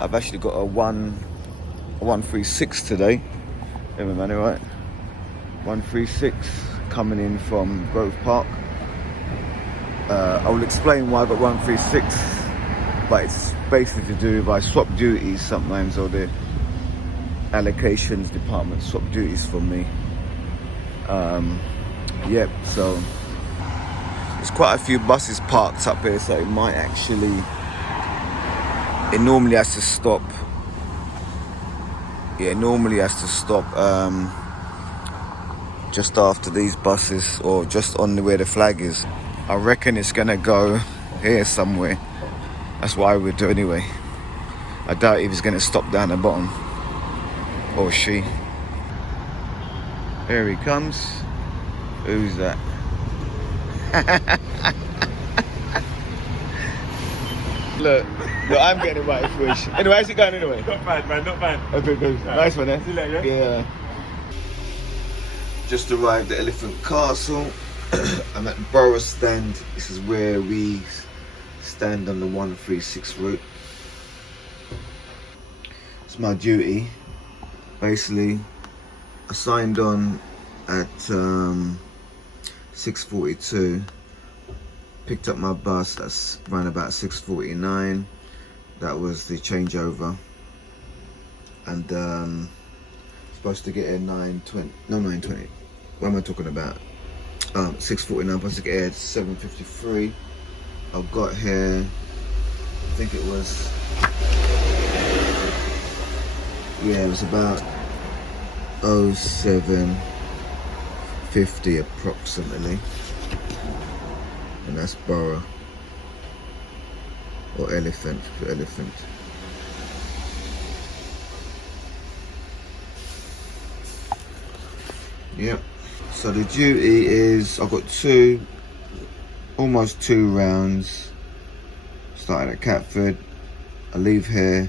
I've actually got a 136 today. Everybody, right? 136 coming in from Grove Park. I will explain why I got 136, but it's basically to do with I swap duties sometimes, or the allocations department swap duties for me. Yep, so there's quite a few buses parked up here, so it might actually, it normally has to stop. Yeah, it normally has to stop just after these buses, or just on where the flag is. I reckon it's gonna go here somewhere. That's what I would do anyway. I doubt if it's gonna stop down the bottom, or she. Here he comes. Who's that? Look, I'm getting a right push. Anyway, how's it going anyway? Not bad, man, not bad. Okay, good. Nice one, eh? See you later, Yeah. Just arrived at Elephant Castle. I'm at Borough Stand. This is where we stand on the 136 route. It's my duty. Basically, I signed on at 6:42. Picked up my bus. That's around about 6:49. That was the changeover. And supposed to get here 9:20. No, 9:20. What am I talking about? 6:49. Supposed to get here at 7:53. I got here, I think it was, yeah, it was about 07:50 approximately. And that's Borough, or Elephant, for Elephant. Yep. So the duty is, I've got almost two rounds. Started at Catford. I leave here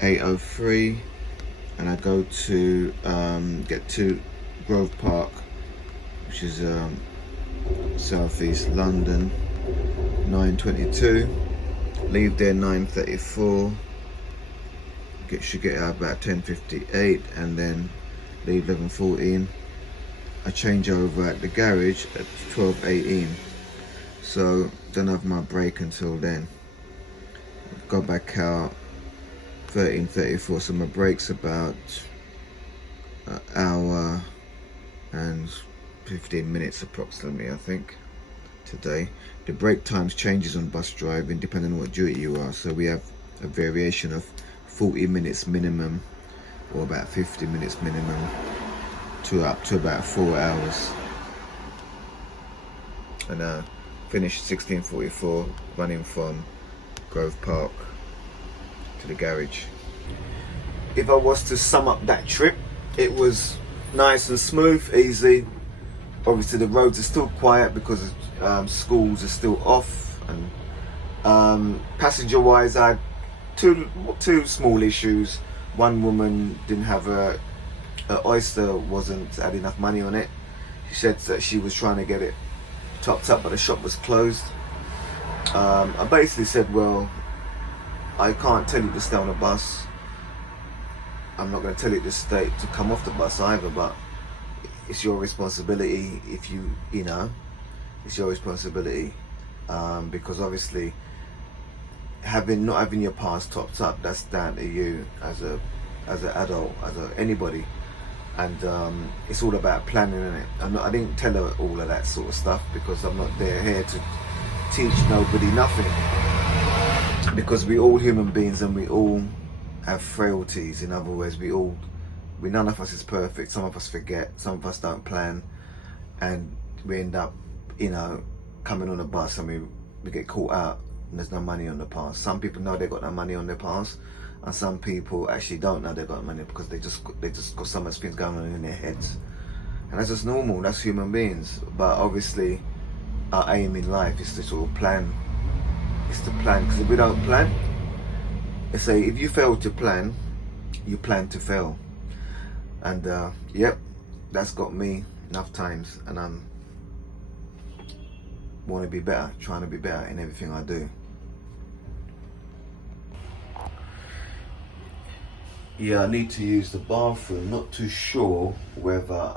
8:03, and I go to get to Grove Park, which is southeast London, 9:22. Leave there 9:34. Should get out about 10:58, and then leave 11:14. I change over at the garage at 12:18. So don't have my break until then. Go back out 13:34. So my break's about an hour and 15 minutes approximately, I think, today. The break times changes on bus driving depending on what duty you are. So we have a variation of 40 minutes minimum, or about 50 minutes minimum, to up to about 4 hours. And finished 16:44, running from Grove Park to the garage. If I was to sum up that trip, it was nice and smooth, easy. Obviously the roads are still quiet because schools are still off, and passenger wise I had two small issues. One woman didn't have her oyster, had enough money on it. She said that she was trying to get it topped up, but the shop was closed. I basically said, well, I can't tell you to stay on the bus. I'm not going to tell you to come off the bus either, but it's your responsibility. If you know, it's your responsibility, because obviously not having your pass topped up, that's down to you as an adult, anybody. And it's all about planning, isn't it? I didn't tell her all of that sort of stuff because I'm not here to teach nobody nothing, because we all human beings and we all have frailties. In other words, none of us is perfect. Some of us forget, some of us don't plan, and we end up, coming on a bus and we get caught out and there's no money on the pass. Some people know they got no money on their pass, and some people actually don't know they got money because they just got so much things going on in their heads. And that's just normal, that's human beings. But obviously our aim in life is to sort of plan. It's to plan, because if we don't plan, let's say if you fail to plan, you plan to fail. And yep, that's got me enough times, and I'm want to be better, trying to be better in everything I do. Yeah, I need to use the bathroom. Not too sure whether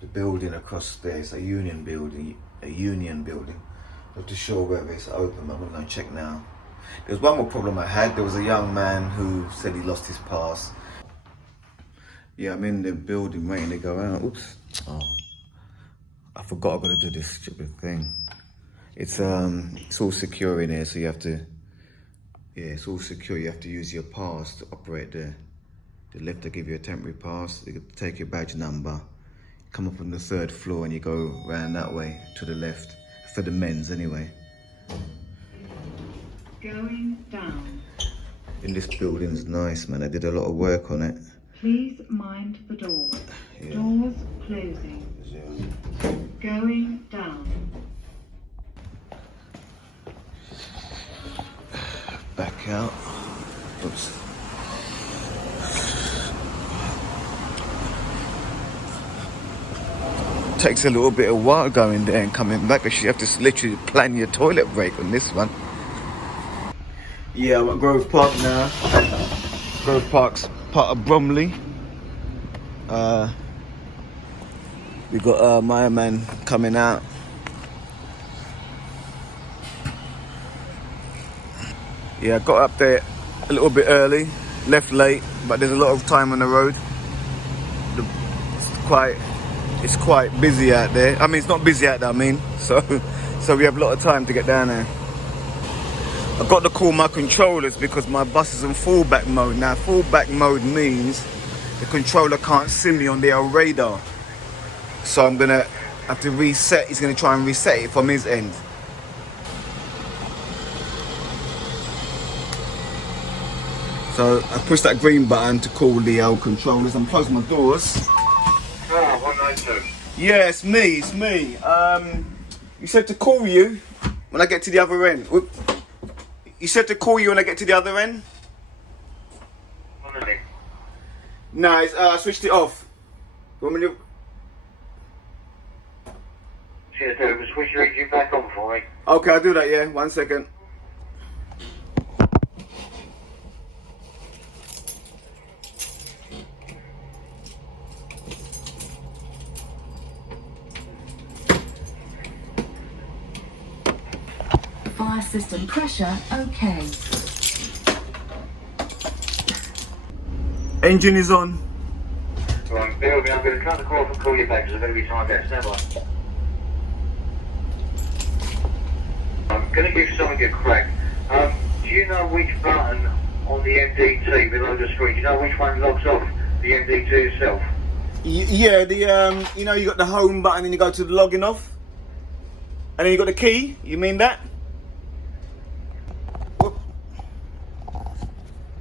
the building across there is a union building. Not too sure whether it's open, but I'm gonna go check now. There's one more problem I had. There was a young man who said he lost his pass. Yeah, I'm in the building waiting to go out. Oops. Oh, I forgot I gotta do this stupid thing. It's all secure in here, so you have to. Yeah, it's all secure. You have to use your pass to operate the lift. To give you a temporary pass. You take your badge number, come up on the 3rd floor, and you go around that way to the left for the men's anyway. Going down. In this building's nice, man. I did a lot of work on it. Please mind the door. Yeah. Doors closing. Yeah. Going down. Back out. Oops. Takes a little bit of while going there and coming back, because you have to literally plan your toilet break on this one. Yeah, I'm at Grove Park now. Grove Park's part of Bromley. We got my man coming out. Yeah, I got up there a little bit early, left late, but there's a lot of time on the road. It's quite busy out there. I mean, it's not busy out there, so we have a lot of time to get down there. I've got to call my controllers because my bus is in fallback mode. Now, fallback mode means the controller can't see me on their radar. So I'm gonna have to reset. He's gonna try and reset it from his end. So I push that green button to call the old controllers. I'm closing my doors. 192. Yeah, it's me. You said to call you when I get to the other end. You said to call you when I get to the other end? No, I switched it off. You want me to... Switch your engine back on for me. Okay, I'll do that, yeah. 1 second. Fire system pressure okay. Engine is on. Right, bear with me. I'm going to cut the call off and call you back because I'm going to be timed out. Stand by. I'm going to give something a crack. Do you know which button on the MDT below the screen? Do you know which one locks off the MDT itself? Yeah, you know, you got the home button and you go to the logging off, and then you got the key. You mean that?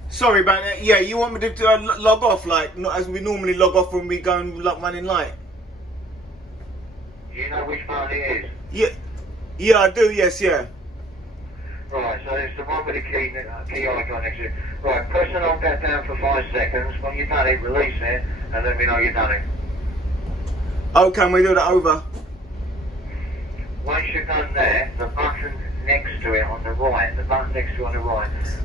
Sorry about that. Yeah, you want me to log off, like not as we normally log off when we go and running light? Do you know which button it Yeah, is? yeah, I do. Yes, yeah. Right, so it's the one with the key icon next to it. Right, press and hold that down for 5 seconds. When you've done it, release it and let me know you've done it. Oh, can we do that over? Once you've done that, the button next to it on the right,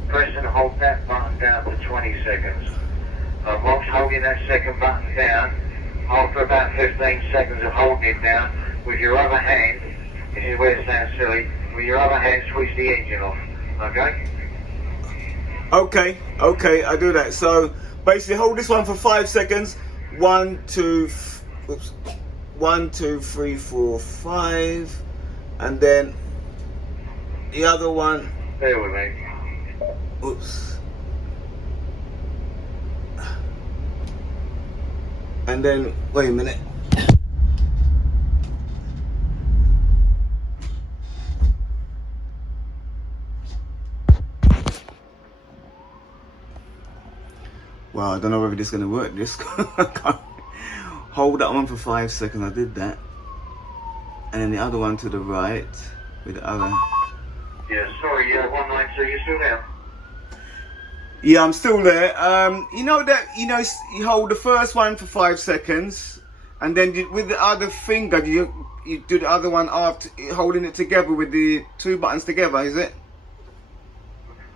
press and hold that button down for 20 seconds. Whilst holding that second button down, after about 15 seconds of holding it down, with your other hand, this is where it sounds silly, with your other hand switch the engine off, okay? Okay, I do that. So basically hold this one for 5 seconds. 1, 2, 3, 4, 5, and then the other one. Bear with me. Oops. And then wait a minute. Wow, I don't know whether this is gonna work. This hold that one for 5 seconds. I did that, and then the other one to the right with the other. Yeah, sorry, 192, you still there? Yeah, I'm still there. You know you hold the first one for 5 seconds, and then with the other finger, you do the other one after, holding it together with the 2 buttons together. Is it?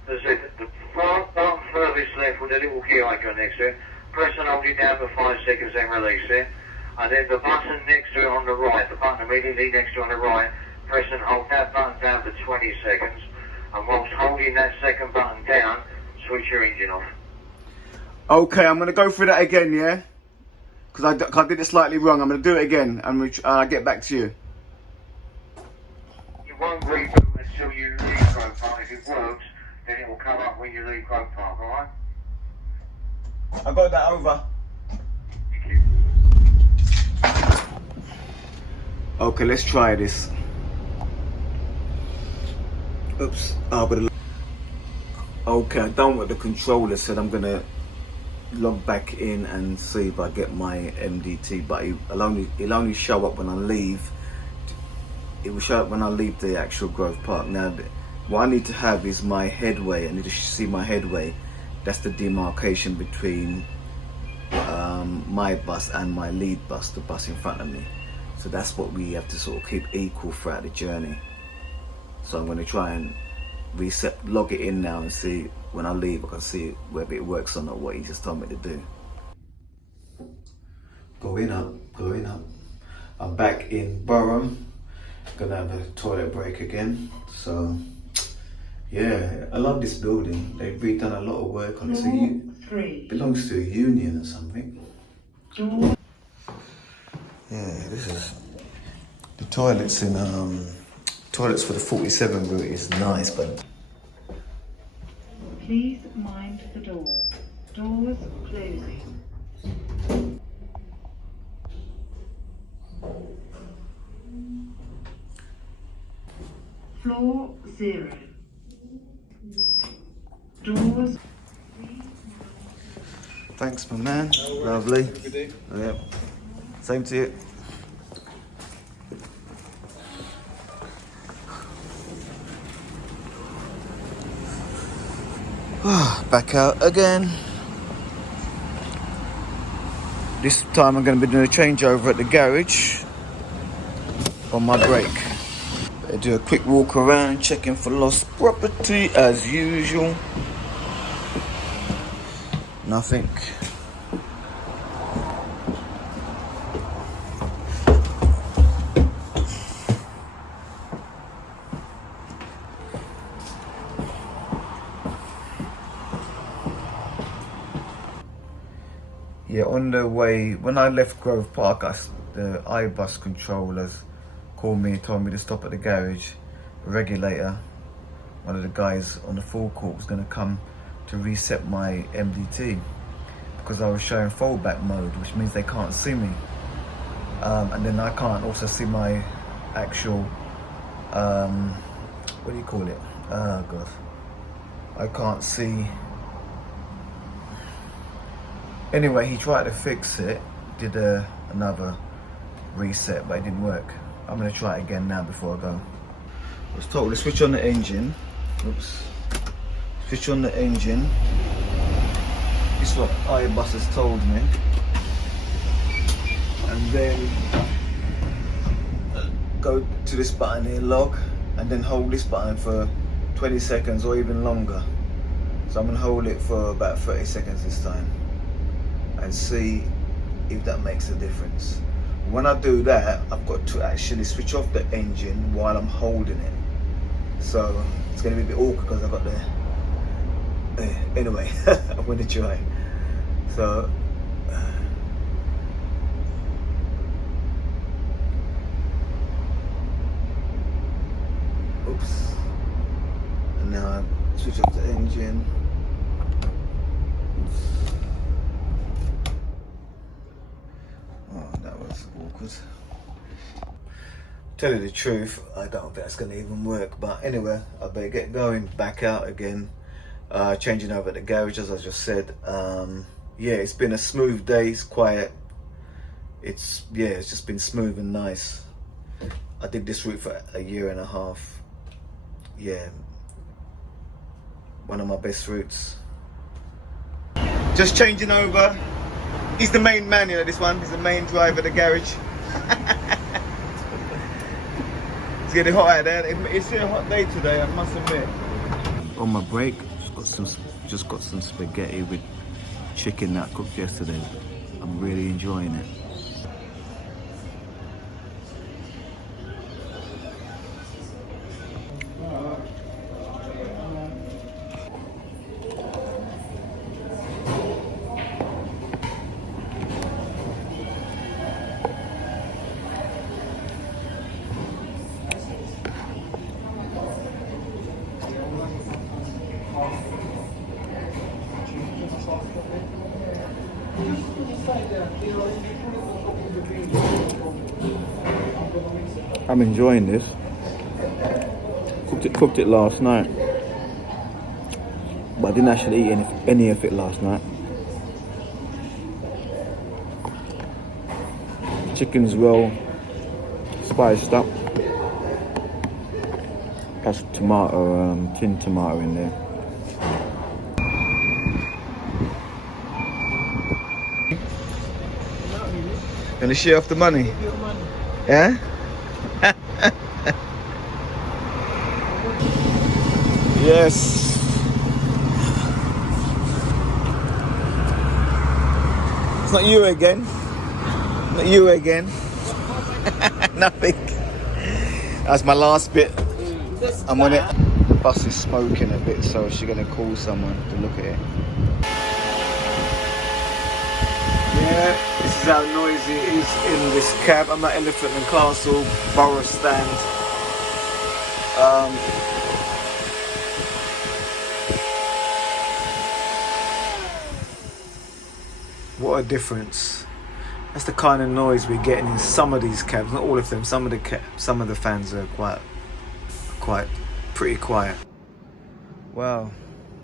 That's it. The front button furthest left with a little key icon next to it. Press and hold it down for 5 seconds, then release it. And then the button next to it on the right, the button immediately next to it on the right, press and hold that button down for 20 seconds. And whilst holding that second button down, switch your engine off. Okay, I'm going to go through that again, yeah? Because I did it slightly wrong. I'm going to do it again and I'll get back to you. It won't reboot until you leave Grove Park. If it works, then it will come up when you leave Grove Park, alright? I got that over. Thank you. Okay, let's try this. Oops. Okay, I'm done with the controller. Said I'm gonna log back in and see if I get my MDT, but it'll only show up when I leave. It will show up when I leave the actual Grove Park. Now, what I need to have is my headway. I need to see my headway. That's the demarcation between my bus and my lead bus, the bus in front of me. So that's what we have to sort of keep equal throughout the journey. So I'm going to try and log it in now and see when I leave. I can see whether it works or not, what he just told me to do. Going up. I'm back in Burham. Gonna have a toilet break again. So yeah, I love this building. They've redone a lot of work on it. It belongs to a union or something. Yeah, this is the toilets in toilets for the 47 route is nice, but Please mind the doors. Doors closing. Floor 0. Doors. thanks, my man. Lovely. Yeah. Same to you. Back out again. This time I'm going to be doing a changeover at the garage on my break. Better do a quick walk around, checking for lost property as usual. Nothing. Yeah, on the way, when I left Grove Park, the iBus controllers called me and told me to stop at the garage. The regulator, one of the guys on the forecourt, was going to come to reset my MDT because I was showing fallback mode, which means they can't see me. And then I can't also see my actual, what do you call it? Oh God. I can't see. Anyway, he tried to fix it, did another reset, but it didn't work. I'm going to try it again now before I go. I was told to switch on the engine. Oops. Switch on the engine. This is what iBus has told me. And then go to this button here, log, and then hold this button for 20 seconds or even longer. So I'm going to hold it for about 30 seconds this time and see if that makes a difference. When I do that, I've got to actually switch off the engine while I'm holding it. So it's going to be a bit awkward because I've got the... anyway, I'm going to try. So... oops. And now I switch off the engine. Oh, that was awkward. Tell you the truth, I don't think that's going to even work. But anyway, I better get going. Back out again. Changing over at the garage, as I just said. Yeah, it's been a smooth day. It's quiet. It's just been smooth and nice. I did this route for a year and a half. Yeah, one of my best routes. Just changing over. He's the main man, you know, this one. He's the main driver of the garage. It's getting hot out there. It's a hot day today, I must admit. On my break, got some Just got some spaghetti with chicken that I cooked yesterday. I'm really enjoying it. I'm enjoying this. Cooked it last night, but I didn't actually eat any of it last night. Chicken's well spiced up. Has tomato, tin tomato in there. Gonna share off the money? Yeah? Yes. It's not you again. Not you again. Nothing. That's my last bit. I'm on it. The bus is smoking a bit, so she's gonna call someone to look at it. Yeah, this is how noisy it is in this cab. I'm at Elephant and Castle Borough stand. What a difference. That's the kind of noise we're getting in some of these cabs. Not all of them. Some of the fans are pretty quiet. Wow.